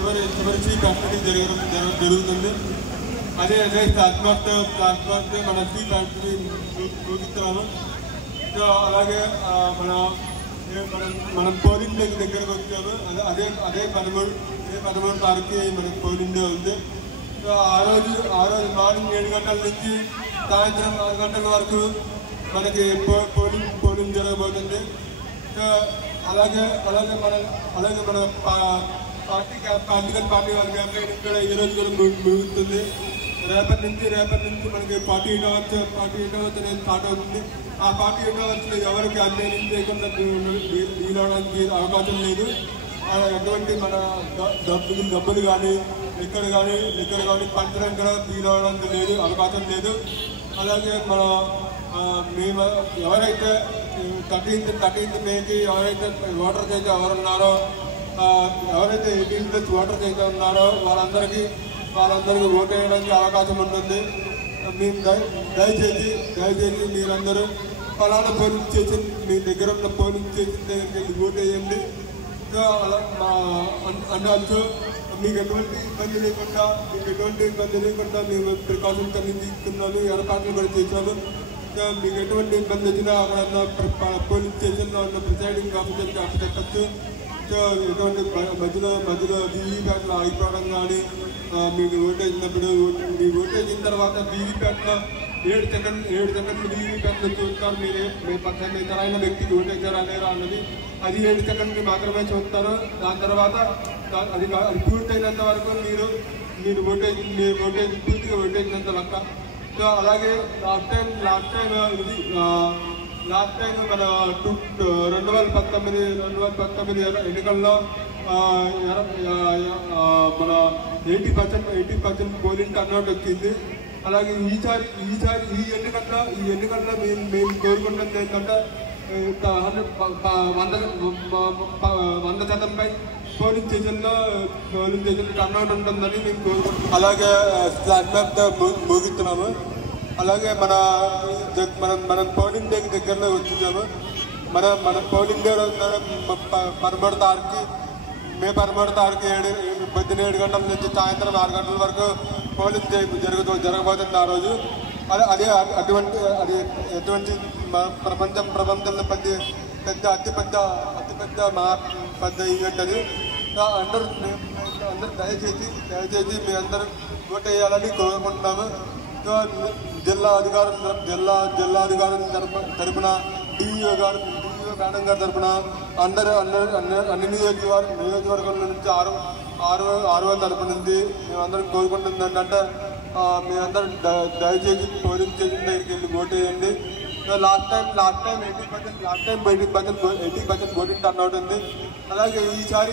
చివరి కస్టడీ జరుగుతుంది. అదే ఆత్మహత్య మన టీ ఫ్యాక్టరీ చూపిస్తున్నాము. సో అలాగే మనం పోలింగ్ దగ్గరకు వచ్చాము. అదే 13 తారీఖు మనకి పోలింగ్ ఉంది. సో ఆ రోజు మార్నింగ్ 7 గంటల నుంచి సాయంత్రం 6 గంటల వరకు మనకి పోలింగ్ జరగబోతుంది. సో అలాగే మన పొలిటికల్ పార్టీ వాళ్ళ క్యాంపెయిన్ ఇక్కడ ఈరోజు కూడా ముగుతుంది. రేపటి నుంచి మనకి 48 అవర్స్ అనేది స్టార్ట్ అవుతుంది. ఆ 48 అవర్స్లో ఎవరికి అన్యాయం చేయకుండా వీలవడానికి అవకాశం లేదు. ఎటువంటి మన డబ్బులు కానీ లిక్కర్ కానీ పంచడం కూడా వీలవడానికి లేదు, అవకాశం లేదు. అలాగే మేము ఎవరైతే 13th మేకి ఎవరైతే ఓటర్స్ అయితే ఎవరున్నారో, ఎవరైతే 18+ ఓటర్స్ అయితే ఉన్నారో వాళ్ళందరికీ ఓటు వేయడానికి అవకాశం ఉంటుంది. మేము దయచేసి మీరందరూ ఫలానా పోలింగ్ స్టేషన్, మీ దగ్గర ఉన్న పోలింగ్ స్టేషన్ దగ్గరికి వెళ్ళి ఓటు వేయండి. అండ్ మీకు ఎటువంటి ఇబ్బంది లేకుండా మేము ప్రికాషన్స్ అన్ని తీసుకున్నాము, ఏర్పాట్లు కూడా చేశాము. సో మీకు ఎటువంటి ఇబ్బంది వచ్చినా అక్కడ పోలింగ్ స్టేషన్లో ఉన్న ప్రిసైడింగ్ ఆఫీసర్కి అప్పచెప్పచ్చు. సో ఎటువంటి మధ్యలో వీవీప్యాట్లో ఆగిపోవడం కానీ, మీకు ఓటేసినప్పుడు మీ ఓటేసిన తర్వాత వీవీప్యాట్లో 7 సెకండ్లు వీవీప్యాట్లో చూస్తారు. మీ పక్కన ఇతరైన వ్యక్తికి ఓటేసారా లేరా అన్నది అది 7 సెకండ్కి మాత్రమే చూస్తారు. దాని తర్వాత అది పూర్తయినంత వరకు మీరు పూర్తిగా ఓటేసినంత లెక్క. సో అలాగే లాస్ట్ టైం మన 2019 ఎన్నికల్లో మన 80% పోలింగ్ టర్నౌట్ వచ్చింది. అలాగే ఈసారి ఈ ఎన్నికల్లో మేము కోరుకున్నది ఏంటంటే 100% పోలింగ్ స్టేషన్లో టర్నౌట్ ఉంటుందని మేము కోరుకుంటున్నాం. అలాగే ఫ్లాగ్ మ్యాప్తో ముగిస్తున్నాము. అలాగే మనం పోలింగ్ దగ్గరలో వచ్చేసాము. మన పోలింగ్ డే 13 తారీఖు మే 13 తారీఖు పొద్దున్న 7 గంటల నుంచి సాయంత్రం 6 గంటల వరకు పోలింగ్ జరగబోతుంది. ఆ రోజు అది ఎటువంటి ప్రపంచంలో అతిపెద్ద ఈవెంట్ అది. అందరూ దయచేసి మీ అందరూ ఓటు వేయాలని కోరుకుంటున్నాము. జిల్లా అధికారుల తరపున డిఈఓ మేడం గారి తరపున అన్ని నియోజకవర్గాల నుంచి 6 తరపు నుంచి మేమందరం కోరుకుంటుంది ఏంటంటే మీరందరూ దయచేసి పోలింగ్ స్టేషన్ దగ్గరికి వెళ్ళి ఓటు వేయండి. లాస్ట్ టైం 80% ఓటింగ్ టర్న్అవుట్ ఉంది. అలాగే ఈసారి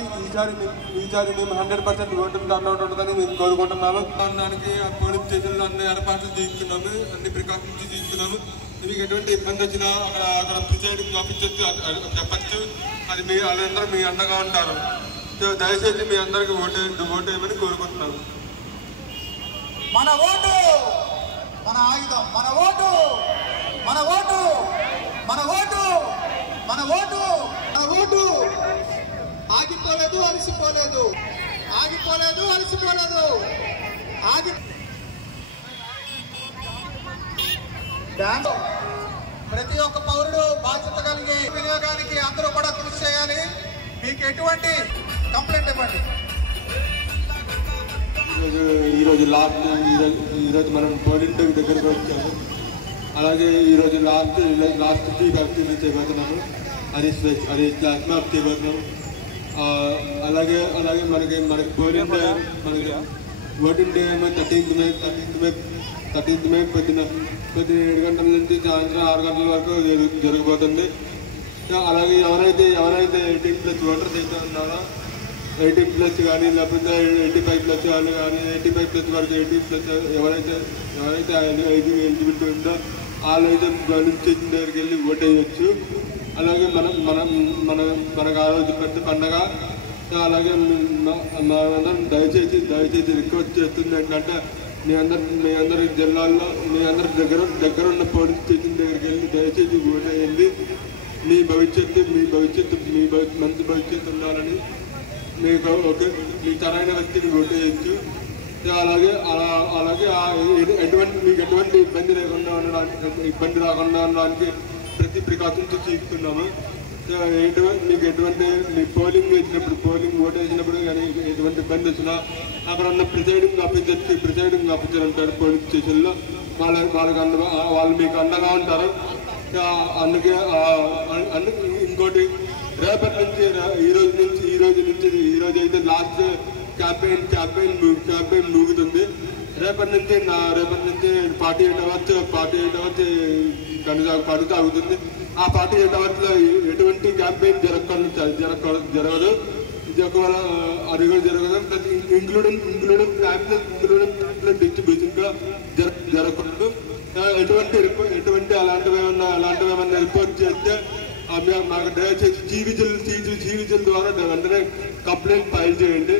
మేము 100% ఓటింగ్ టర్న్అవుట్ ఉంటుందని మేము కోరుకుంటున్నాము. దానికి పోలింగ్ స్టేషన్లో అన్ని ఏర్పాట్లు తీసుకున్నాము, అన్ని ప్రికాషన్స్ తీసుకున్నాము. మీకు ఎటువంటి ఇబ్బంది వచ్చినా అక్కడ ప్రిసైడింగ్ ఆఫీసర్స్ చెప్పచ్చు. వాళ్ళందరూ మీ అండగా ఉంటారు. సో దయచేసి మీ అందరికీ ఓటు వేయమని కోరుకుంటున్నాము. మన ఓటు మన ఆయుధం, మన ఓటు ఆగిపోలేదు, అలసిపోలేదు. ప్రతి ఒక్క పౌరుడు బాధ్యత కలిగి వినియోగానికి అందరూ కూడా కృషి చేయాలి. మీకు ఎటువంటి కంప్లైంట్ ఇవ్వండి. ఈరోజు మనం పోలింగ్ దగ్గరకు వచ్చాము. అలాగే ఈరోజు లాస్ట్ టీ ఫ్యాక్టరీ చేయబోతున్నాము. అది ఫ్లాగ్ మ్యాప్ చేయబోతున్నాము. అలాగే మనకి పోలింగ్ మనకి ఓటింగ్ డే ఏమో 13th మే పొద్దున్న 7 గంటల నుంచి సాయంత్రం 6 గంటల వరకు జరగబోతుంది. అలాగే ఎవరైతే 18+ ఓటర్స్ అయితే ఉన్నారో 18+ కానీ లేకపోతే 85+ వాళ్ళు కానీ 85+ వరకు 18+ ఎవరైతే ఎలిజిబిలిటీ ఉందో వాళ్ళైతే పోలింగ్ స్టేషన్ దగ్గరికి వెళ్ళి ఓటు వేయచ్చు. అలాగే మనకు ఆ రోజు పెద్ద పండగ. అలాగే మనందరం దయచేసి రిక్వెస్ట్ చేస్తుంది ఏంటంటే మీ అందరి జిల్లాల్లో మీ అందరి దగ్గర ఉన్న పోలింగ్ స్టేషన్ దగ్గరికి వెళ్ళి దయచేసి ఓటు వేయండి. మీ భవిష్యత్తు మంచి భవిష్యత్తు ఉండాలని మీకు మీ సరైన వ్యక్తిని ఓటు చేయొచ్చు. అలాగే మీకు ఎటువంటి ఇబ్బంది రాకుండా ఉండడానికి ప్రతి ప్రికాషన్స్ తీసుకున్నాము. మీకు మీ పోలింగ్ ఓటు వేసినప్పుడు కానీ ఎటువంటి ఇబ్బంది వచ్చినా అక్కడ ఉన్న ప్రిసైడింగ్ ఆఫీసర్ ఉంటారు పోలింగ్ స్టేషన్లో. వాళ్ళు మీకు అండగా ఉంటారు. అందుకే ఇంకోటి రేపటి నుంచి ఈ రోజు అయితే లాస్ట్ క్యాంపెయిన్ ముగుతుంది. రేపటి నుంచి 48 అవర్స్ కొనసాగుతుంది. ఆ 48 అవర్స్ లో ఎటువంటి క్యాంపెయిన్ జరగదు. ఇది ఒకవేళ అది కూడా జరగదు. ఇంక్లూడింగ్ డిస్ట్రిబ్యూషన్ కూడా జరగకూడదు. ఎటువంటి అలాంటివి ఏమన్నా రిపోర్ట్ చేస్తే మాకు దయచేసి జీవిజల్ ద్వారా వెంటనే కంప్లైంట్ ఫైల్ చేయండి.